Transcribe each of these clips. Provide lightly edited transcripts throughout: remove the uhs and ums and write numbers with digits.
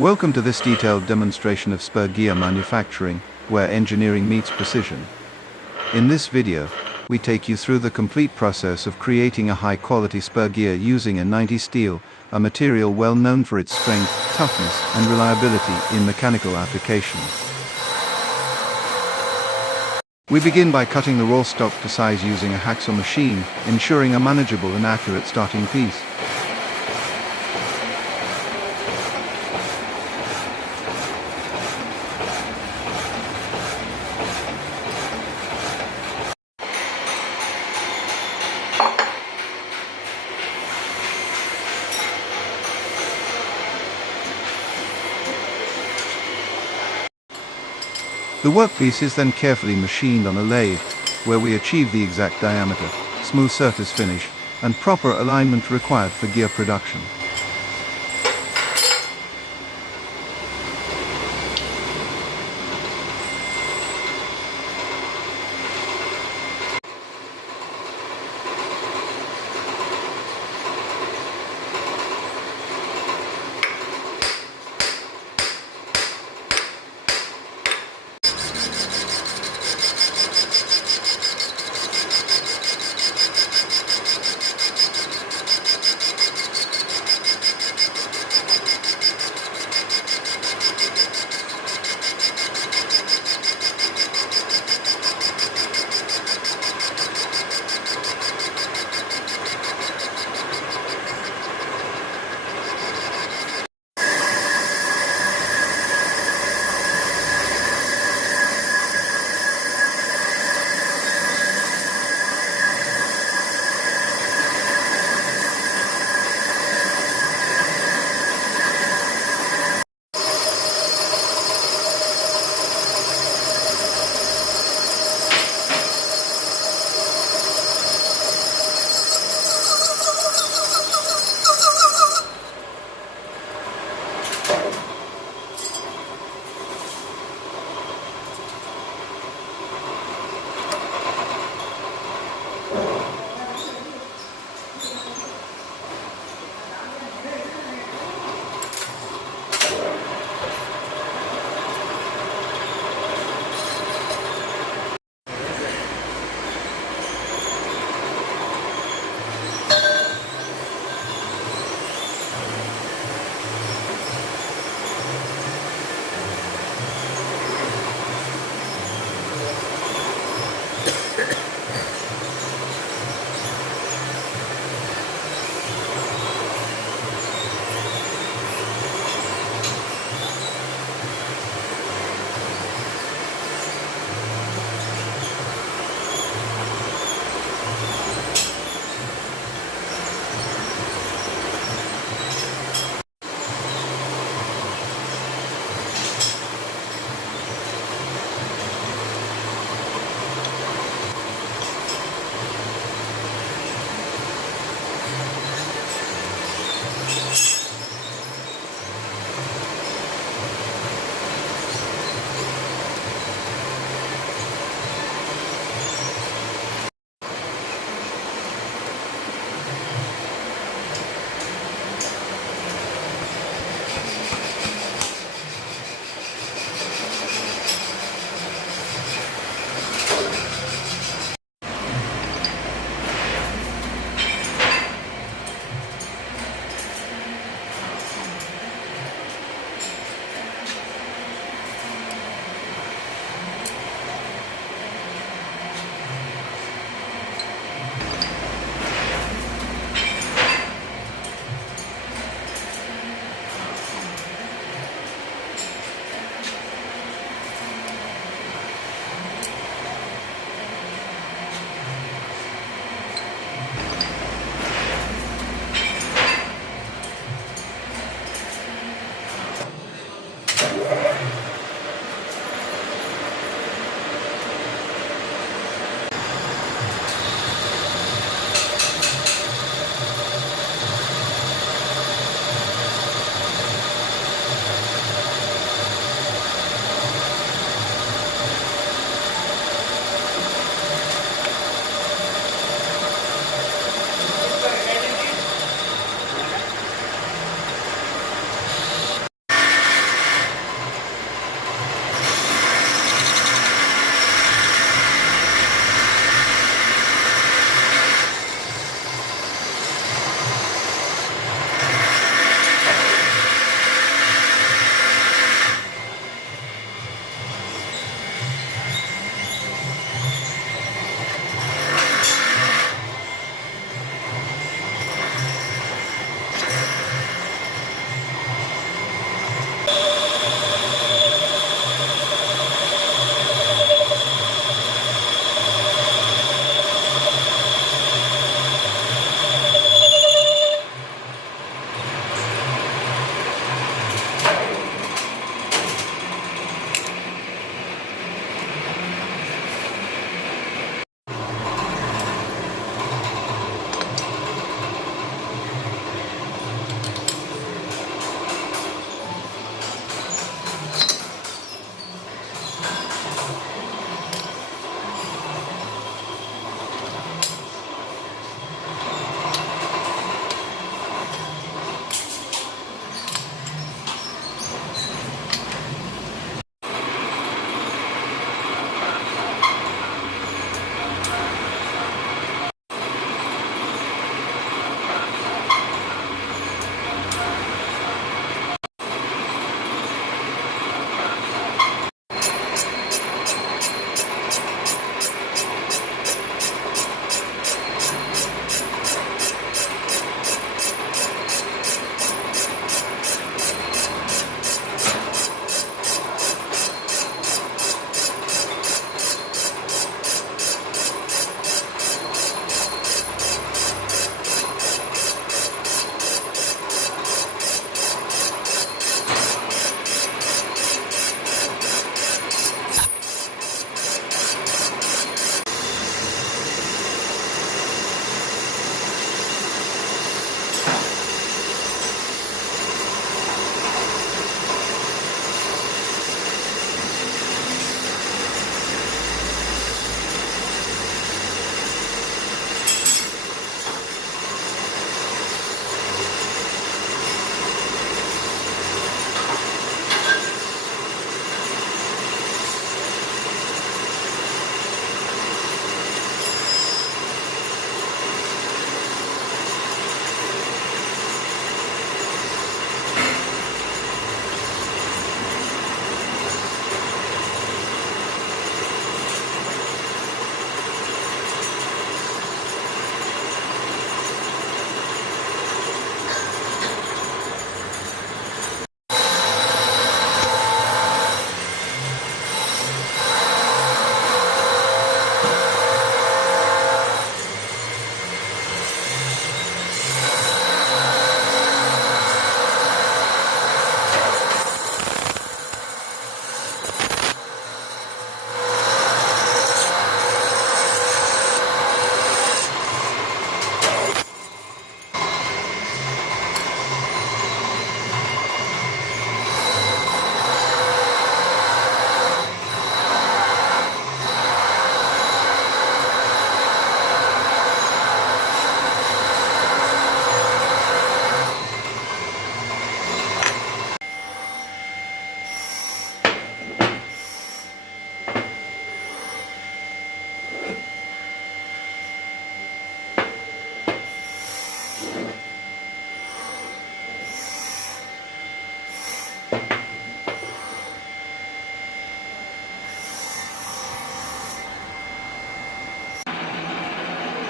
Welcome to this detailed demonstration of Spur Gear manufacturing, where engineering meets precision. In this video, we take you through the complete process of creating a high-quality spur gear using a 90 steel, a material well known for its strength, toughness, and reliability in mechanical applications. We begin by cutting the raw stock to size using a hacksaw machine, ensuring a manageable and accurate starting piece. The workpiece is then carefully machined on a lathe, where we achieve the exact diameter, smooth surface finish, and proper alignment required for gear production.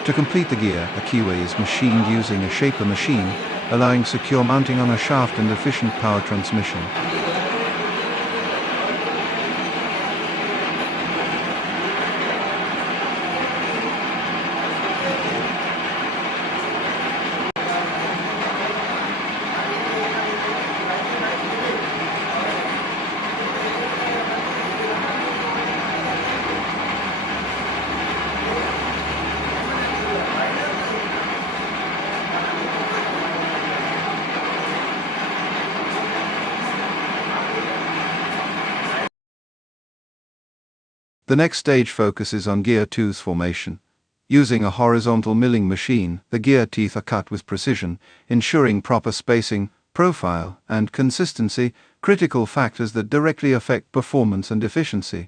To complete the gear, a keyway is machined using a shaper machine, allowing secure mounting on a shaft and efficient power transmission. The next stage focuses on gear tooth formation. Using a horizontal milling machine, the gear teeth are cut with precision, ensuring proper spacing, profile, and consistency, critical factors that directly affect performance and efficiency.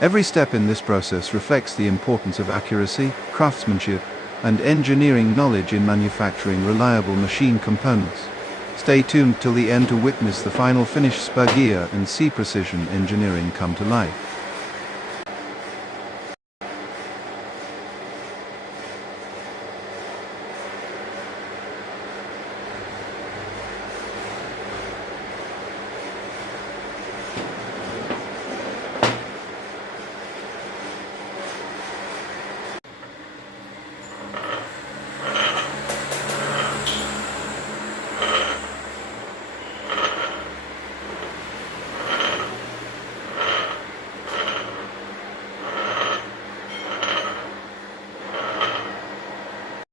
Every step in this process reflects the importance of accuracy, craftsmanship, and engineering knowledge in manufacturing reliable machine components. Stay tuned till the end to witness the final finished Spur Gear and see precision engineering come to life.